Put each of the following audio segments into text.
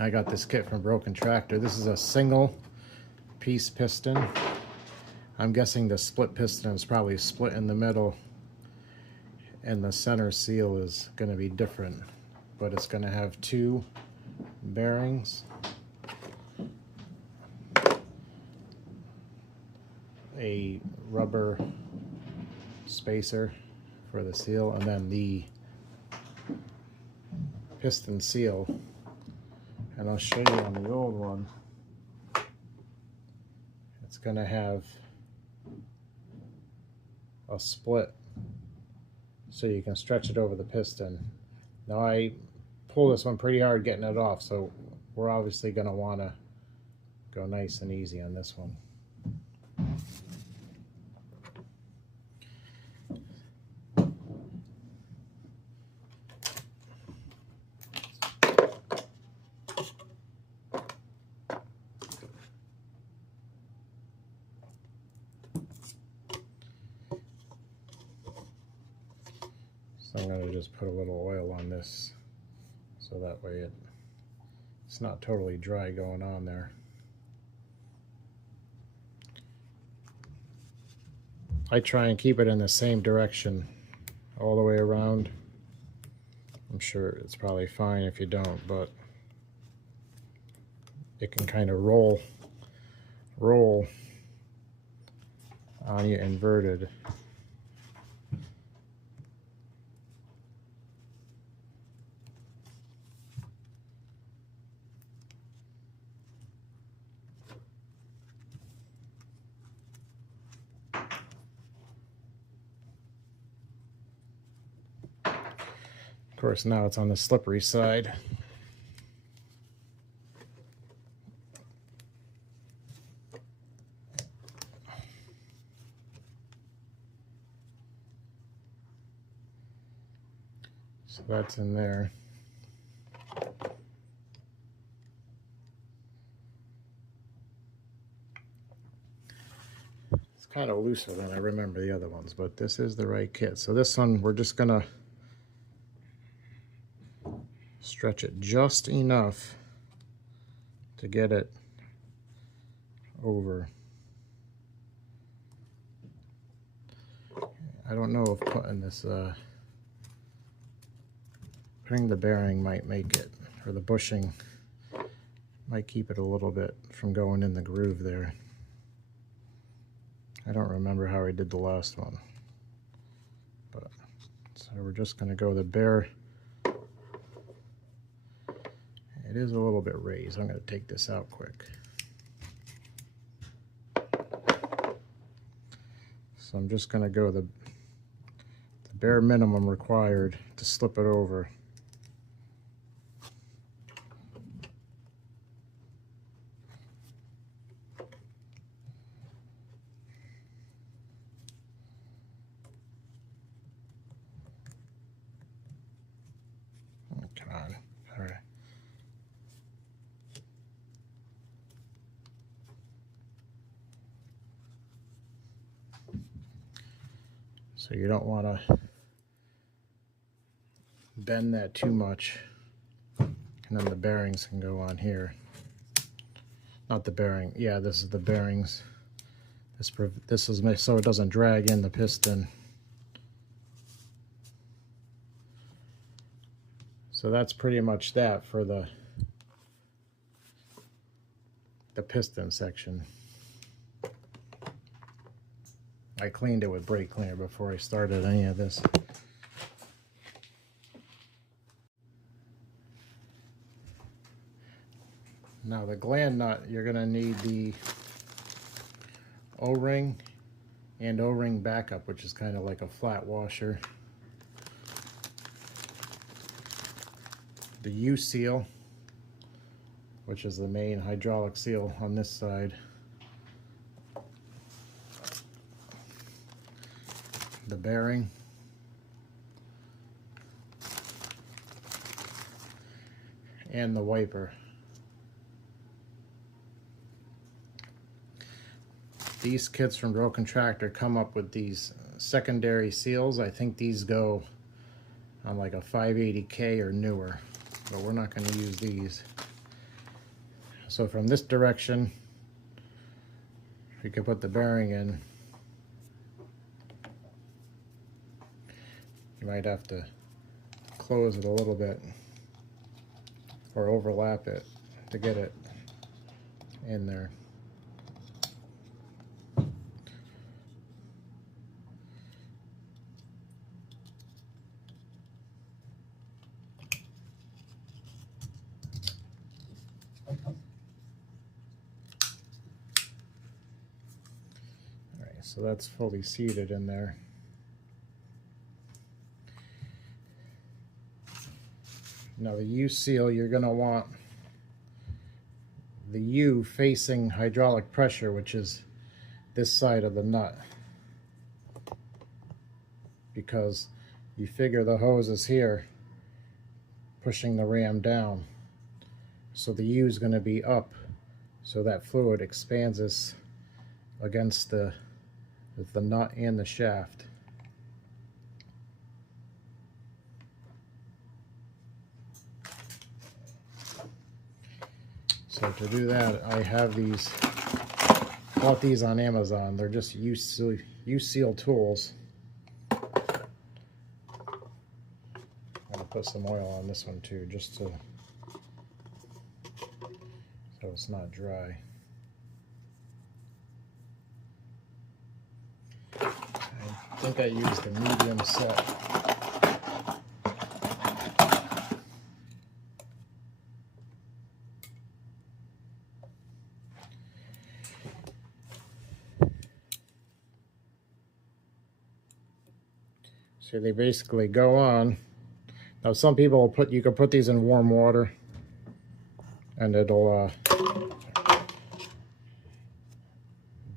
I got this kit from Broken Tractor. This is a single piece piston. I'm guessing the split piston is probably split in the middle, and the center seal is going to be different, but it's going to have two bearings, a rubber spacer for the seal, and then the piston seal. And I'll show you on the old one, it's going to have a split so you can stretch it over the piston. Now I pull this one pretty hard getting it off, so we're obviously going to want to go nice and easy on this one. So I'm going to just put a little oil on this so that way it's not totally dry going on there. I try and keep it in the same direction all the way around. I'm sure it's probably fine if you don't, but it can kind of roll on you inverted. Of course, now it's on the slippery side. So that's in there. It's kind of looser than I remember the other ones, but this is the right kit. So this one, we're just gonna stretch it just enough to get it over. I don't know if putting this putting the bearing might make it, or the bushing might keep it a little bit from going in the groove there. I don't remember how I did the last one, but so we're just going to go the bare. It is a little bit raised. I'm going to take this out quick. So I'm just going to go the bare minimum required to slip it over. Oh, come on. All right. So you don't want to bend that too much, and then the bearings can go on here. Not the bearing, yeah, this is the bearings. This is so it doesn't drag in the piston. So that's pretty much that for the piston section. I cleaned it with brake cleaner before I started any of this. Now the gland nut, you're going to need the O-ring and O-ring backup, which is kind of like a flat washer. The U-seal, which is the main hydraulic seal on this side. The bearing. And the wiper. These kits from Broken Tractor come up with these secondary seals. I think these go on like a 580K or newer, but we're not going to use these. So from this direction, you can put the bearing in. You might have to close it a little bit or overlap it to get it in there. Alright, so that's fully seated in there. Now the U seal, you're going to want the U facing hydraulic pressure, which is this side of the nut, because you figure the hose is here pushing the ram down, so the U is going to be up, so that fluid expands this against the nut and the shaft. So to do that, I have these, bought these on Amazon. They're just U-seal tools. I'm gonna put some oil on this one too, just so it's not dry. I think I used the medium set. So they basically go on. Now some people will you can put these in warm water and it'll,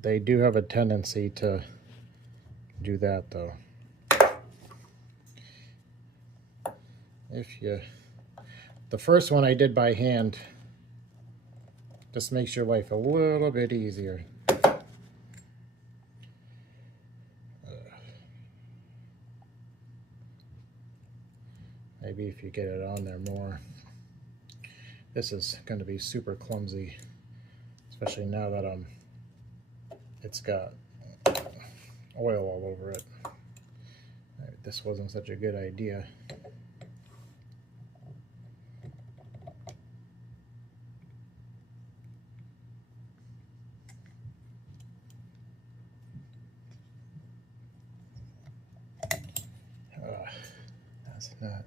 they do have a tendency to do that though. The first one I did by hand just makes your life a little bit easier. Maybe if you get it on there more. This is going to be super clumsy, especially now that it's got oil all over it. This wasn't such a good idea. That's not.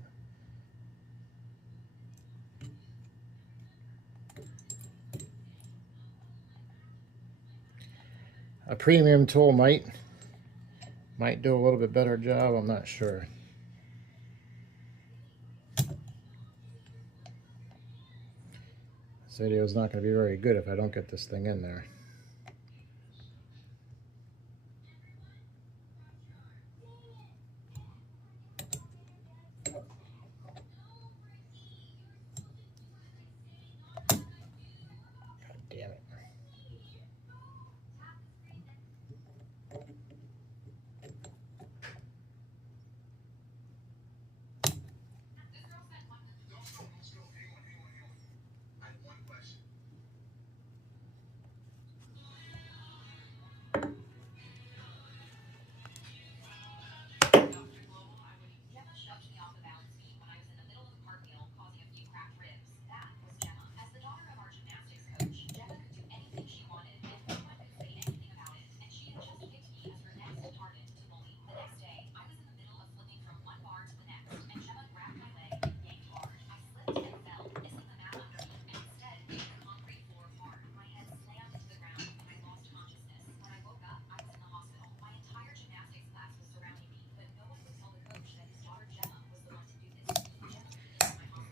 A premium tool might do a little bit better job, I'm not sure. This video is not going to be very good if I don't get this thing in there. God damn it.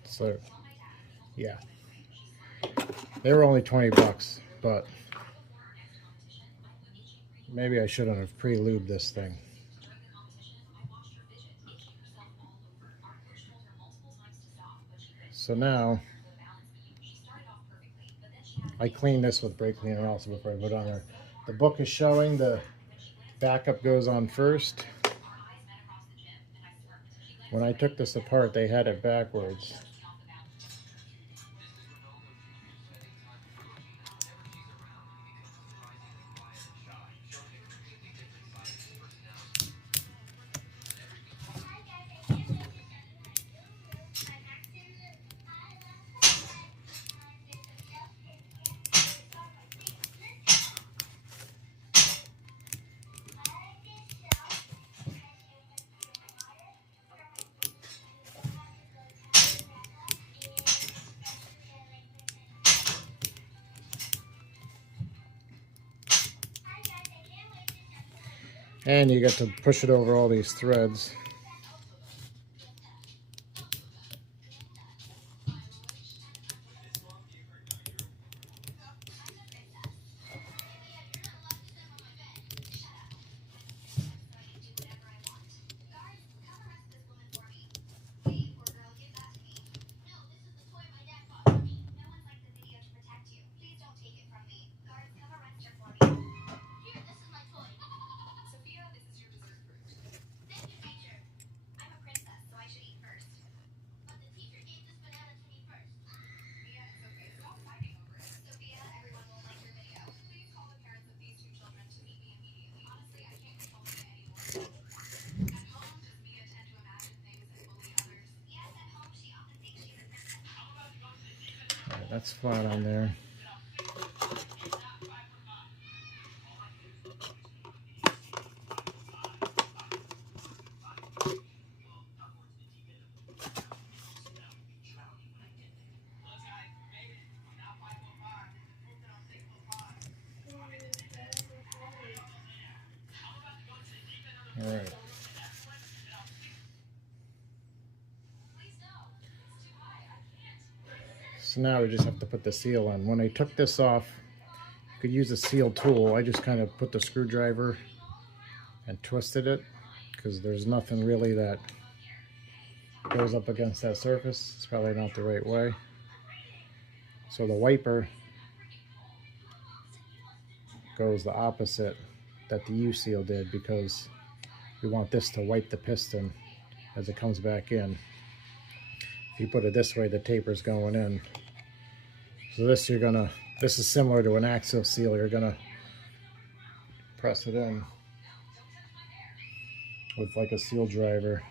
So, yeah, they were only 20 bucks, but maybe I shouldn't have pre-lubed this thing. So now, I cleaned this with brake cleaner also before I put it on there. The book is showing the backup goes on first. When I took this apart, they had it backwards. And you get to push it over all these threads. All right, that's flat on there. All right. So now we just have to put the seal on. When I took this off, you could use a seal tool. I just kind of put the screwdriver and twisted it because there's nothing really that goes up against that surface. It's probably not the right way. So the wiper goes the opposite that the U-seal did because we want this to wipe the piston as it comes back in. If you put it this way, the taper's going in. So this this is similar to an axial seal. You're gonna press it in with like a seal driver.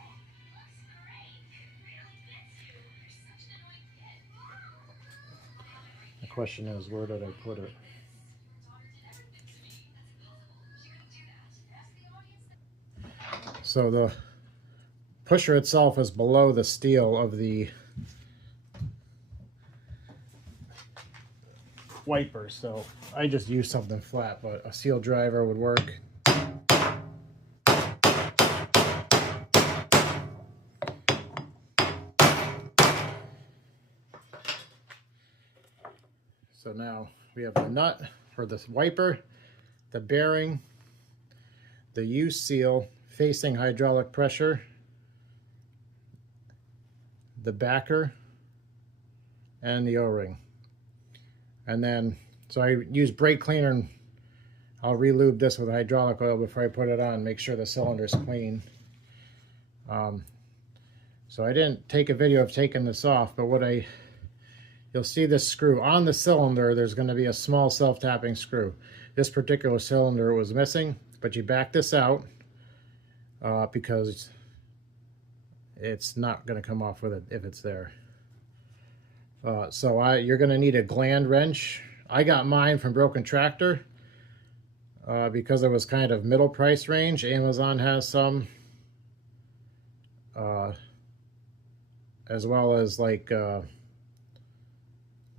The question is, where did I put it? So the pusher itself is below the steel of the wiper, so I just used something flat, but a seal driver would work. So now we have the nut for the wiper, the bearing, the U-seal facing hydraulic pressure, the backer, and the O-ring. And then, so I use brake cleaner, and I'll re-lube this with hydraulic oil before I put it on, make sure the cylinder's clean. So I didn't take a video of taking this off, but you'll see this screw on the cylinder. There's going to be a small self-tapping screw. This particular cylinder was missing, but you back this out because it's not going to come off with it if it's there. You're going to need a gland wrench. I got mine from Broken Tractor because it was kind of middle price range. Amazon has some, as well as like the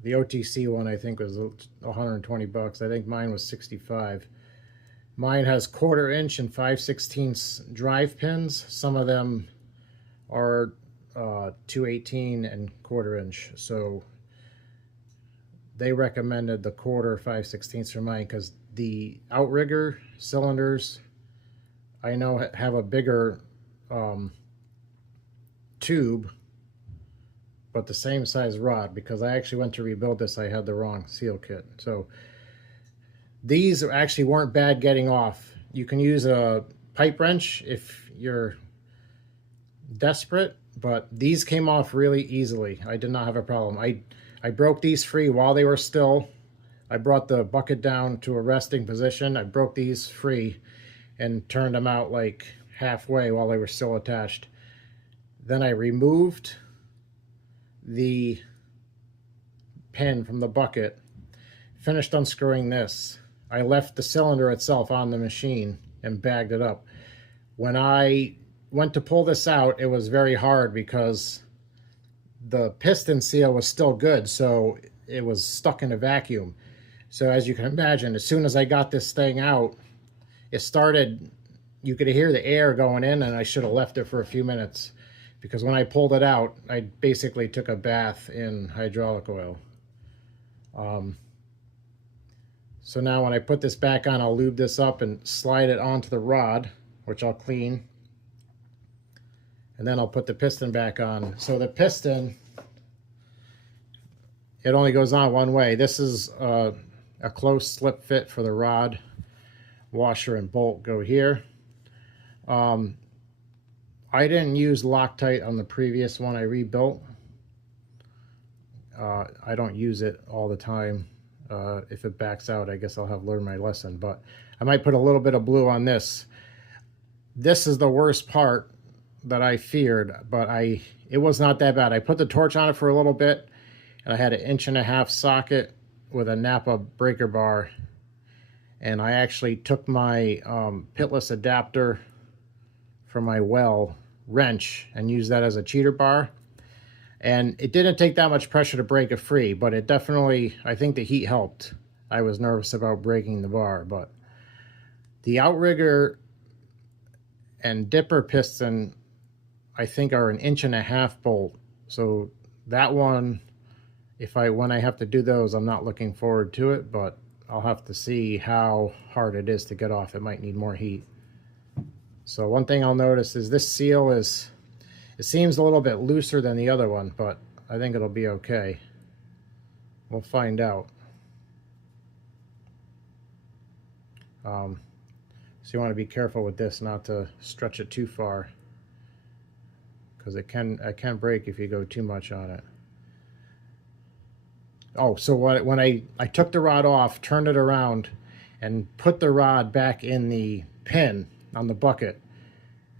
OTC one. I think was 120 bucks. I think mine was 65. Mine has 1/4 inch and 5/16 drive pins. Some of them are 218 and 1/4 inch. So they recommended the 1/4 5/16 for mine because the outrigger cylinders I know have a bigger tube, but the same size rod. Because I actually went to rebuild this, I had the wrong seal kit. So these actually weren't bad getting off. You can use a pipe wrench if you're desperate, but these came off really easily. I did not have a problem. I broke these free while they were still. I brought the bucket down to a resting position. I broke these free and turned them out like halfway while they were still attached. Then I removed the pin from the bucket, finished unscrewing this. I left the cylinder itself on the machine and bagged it up. When I went to pull this out, it was very hard because the piston seal was still good, so it was stuck in a vacuum. So as you can imagine, as soon as I got this thing out, it started you could hear the air going in, and I should have left it for a few minutes, because when I pulled it out, I basically took a bath in hydraulic oil. So now when I put this back on, I'll lube this up and slide it onto the rod, which I'll clean. And then I'll put the piston back on. So the piston, it only goes on one way. This is a close slip fit for the rod. Washer and bolt go here. I didn't use Loctite on the previous one I rebuilt. I don't use it all the time. If it backs out, I guess I'll have learned my lesson, but I might put a little bit of blue on this. This is the worst part that I feared, but it was not that bad. I put the torch on it for a little bit, and I had an 1.5-inch socket with a Napa breaker bar, and I actually took my pitless adapter for my well wrench and used that as a cheater bar. And it didn't take that much pressure to break it free, but it definitely, I think the heat helped. I was nervous about breaking the bar, but the outrigger and dipper piston, I think, are an 1.5-inch bolt. So that one, when I have to do those, I'm not looking forward to it, but I'll have to see how hard it is to get off. It might need more heat. So one thing I'll notice is this seal it seems a little bit looser than the other one, but I think it'll be okay. We'll find out. So you want to be careful with this not to stretch it too far, because it can break if you go too much on it. Oh, so when I took the rod off, turned it around, and put the rod back in the pin on the bucket,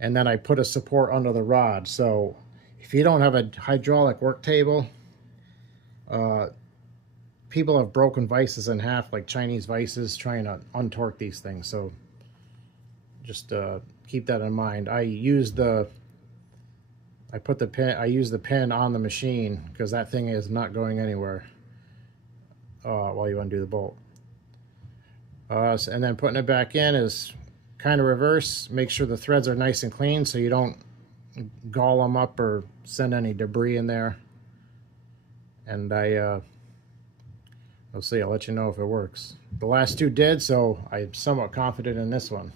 and then I put a support under the rod. So if you don't have a hydraulic work table, people have broken vices in half, like Chinese vices, trying to untorque these things. So just keep that in mind. I used the pin on the machine, because that thing is not going anywhere while you undo the bolt. And then putting it back in is kind of reverse. Make sure the threads are nice and clean so you don't gall them up or send any debris in there. And we'll see. I'll let you know if it works. The last two did, so I'm somewhat confident in this one.